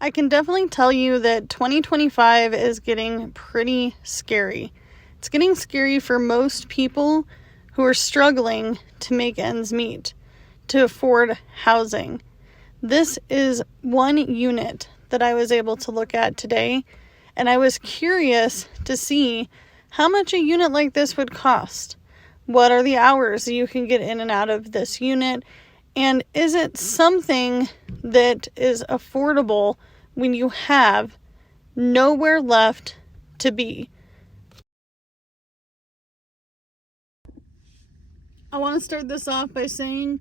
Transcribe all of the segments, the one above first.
I can definitely tell you that 2025 is getting pretty scary. It's getting scary for most people who are struggling to make ends meet, to afford housing. This is one unit that I was able to look at today, and I was curious to see how much a unit like this would cost. What are the hours you can get in and out of this unit? And is it something that is affordable when you have nowhere left to be? I want to start this off by saying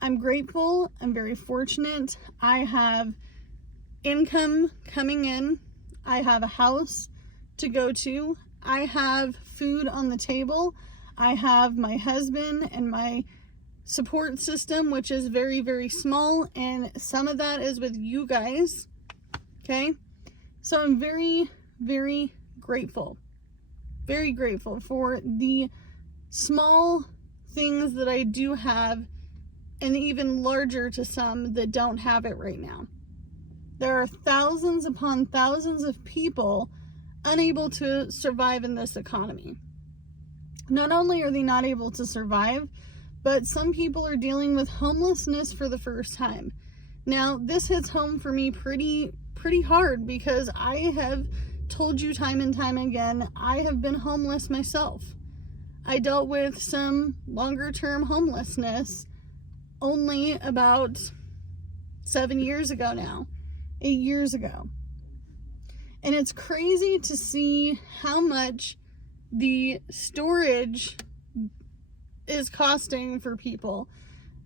I'm grateful. I'm very fortunate. I have income coming in. I have a house to go to. I have food on the table. I have my husband and my support system, which is very, very small, and some of that is with you guys. Okay, so I'm very, very grateful for the small things that I do have, and even larger to some that don't have it right now. There are thousands upon thousands of people unable to survive in this economy. Not only are they not able to survive, but some people are dealing with homelessness for the first time. Now, this hits home for me pretty hard because I have told you time and time again, I have been homeless myself. I dealt with some longer term homelessness only about 7 years ago now, 8 years ago. And it's crazy to see how much the storage is costing for people.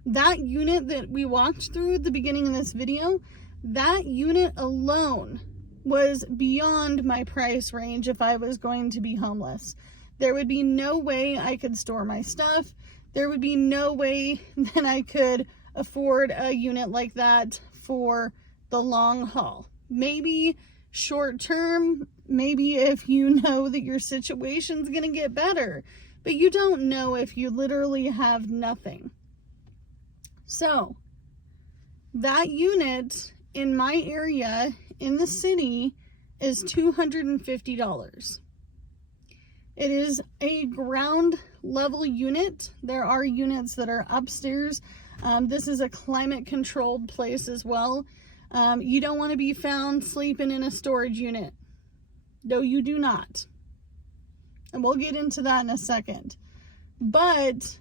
That unit that we walked through at the beginning of this video, that unit alone was beyond my price range if I was going to be homeless. There would be no way I could store my stuff. There would be no way that I could afford a unit like that for the long haul. Maybe short term, maybe if you know that your situation's gonna get better, but you don't know if you literally have nothing. So that unit in my area in the city is $250. It is a ground level unit. There are units that are upstairs. This is a climate controlled place as well. You don't want to be found sleeping in a storage unit. No, you do not. And we'll get into that in a second. But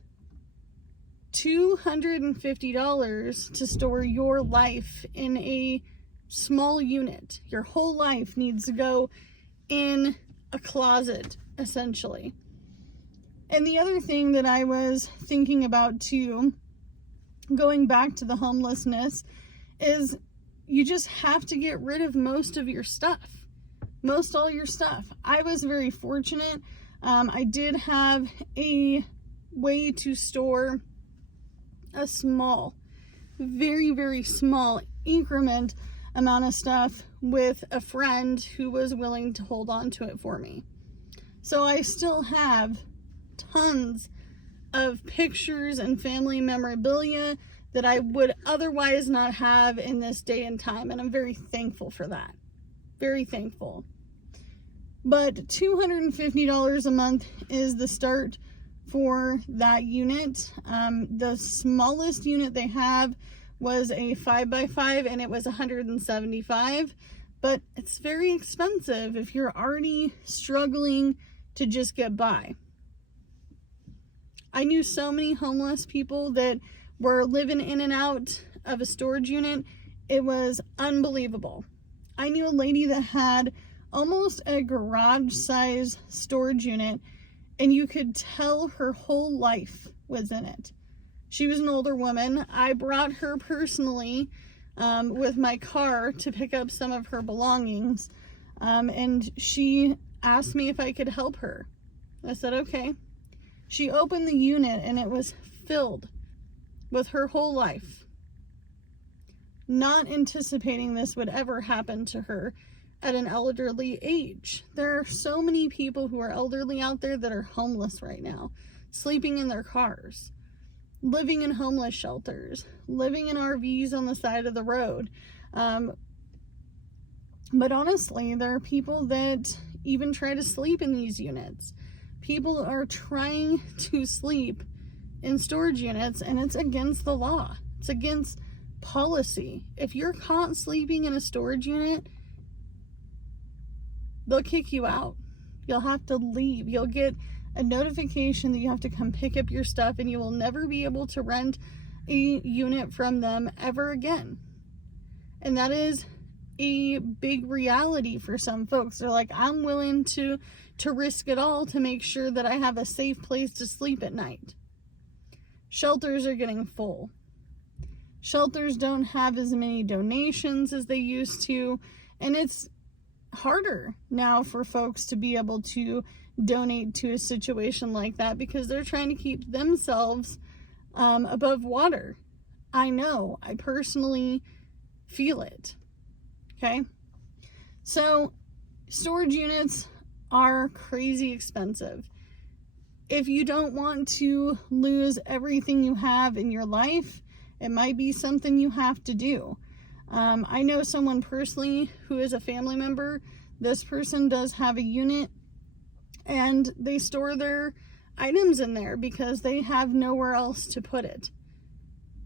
$250 to store your life in a small unit. Your whole life needs to go in a closet, essentially. And the other thing that I was thinking about too, going back to the homelessness, is you just have to get rid of most of your stuff. Most all your stuff. I was very fortunate. I did have a way to store a small, very, very small increment amount of stuff with a friend who was willing to hold on to it for me. So I still have tons of pictures and family memorabilia that I would otherwise not have in this day and time, and I'm very thankful for that. Very thankful. But $250 a month is the start for that unit. The smallest unit they have was a 5x5 and it was $175, but it's very expensive if you're already struggling to just get by. I knew so many homeless people that were living in and out of a storage unit. It was unbelievable. I knew a lady that had almost a garage size storage unit, and you could tell her whole life was in it. She was an older woman. I brought her personally with my car to pick up some of her belongings, and she asked me if I could help her. I said, okay. She opened the unit and it was filled with her whole life. Not anticipating this would ever happen to her at an elderly age. There are so many people who are elderly out there that are homeless right now, sleeping in their cars, living in homeless shelters, living in RVs on the side of the road. But honestly, there are people that even try to sleep in these units. People are trying to sleep in storage units, and it's against the law. It's against policy. If you're caught sleeping in a storage unit, they'll kick you out. You'll have to leave. You'll get a notification that you have to come pick up your stuff, and you will never be able to rent a unit from them ever again. And that is a big reality for some folks. They're like, I'm willing to risk it all to make sure that I have a safe place to sleep at night. Shelters are getting full. Shelters don't have as many donations as they used to, and it's harder now for folks to be able to donate to a situation like that because they're trying to keep themselves above water. I know. I personally feel it. Okay? So, storage units are crazy expensive. If you don't want to lose everything you have in your life, it might be something you have to do. I know someone personally who is a family member. This person does have a unit, and they store their items in there because they have nowhere else to put it.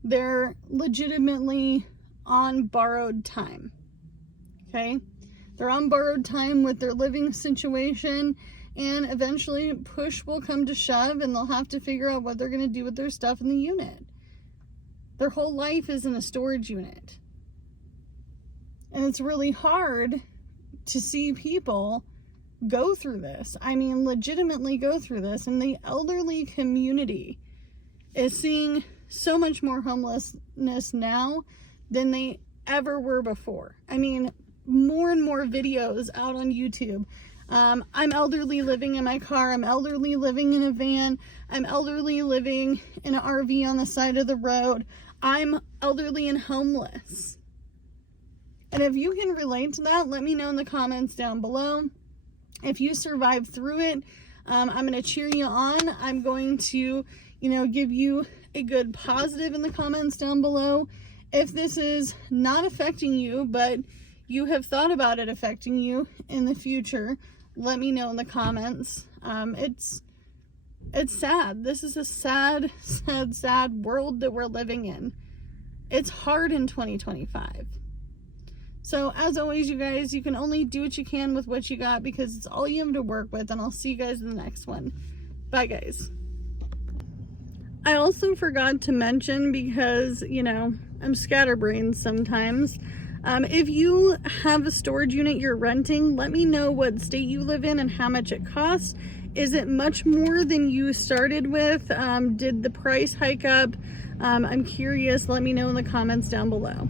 They're legitimately on borrowed time. Okay? They're on borrowed time with their living situation, and eventually push will come to shove, and they'll have to figure out what they're going to do with their stuff in the unit. Their whole life is in a storage unit. And it's really hard to see people go through this. I mean, legitimately go through this. And the elderly community is seeing so much more homelessness now than they ever were before. I mean, more and more videos out on YouTube. I'm elderly living in my car. I'm elderly living in a van. I'm elderly living in an RV on the side of the road. I'm elderly and homeless. And if you can relate to that, let me know in the comments down below. If you survived through it, I'm going to cheer you on. I'm going to, give you a good positive in the comments down below. If this is not affecting you, but you have thought about it affecting you in the future, let me know in the comments. It's sad. This is a sad, sad, sad world that we're living in. It's hard in 2025. So as always, you guys, you can only do what you can with what you got because it's all you have to work with, and I'll see you guys in the next one. Bye, guys. I also forgot to mention, because, I'm scatterbrained sometimes. If you have a storage unit you're renting, let me know what state you live in and how much it costs. Is it much more than you started with? Did the price hike up? I'm curious. Let me know in the comments down below.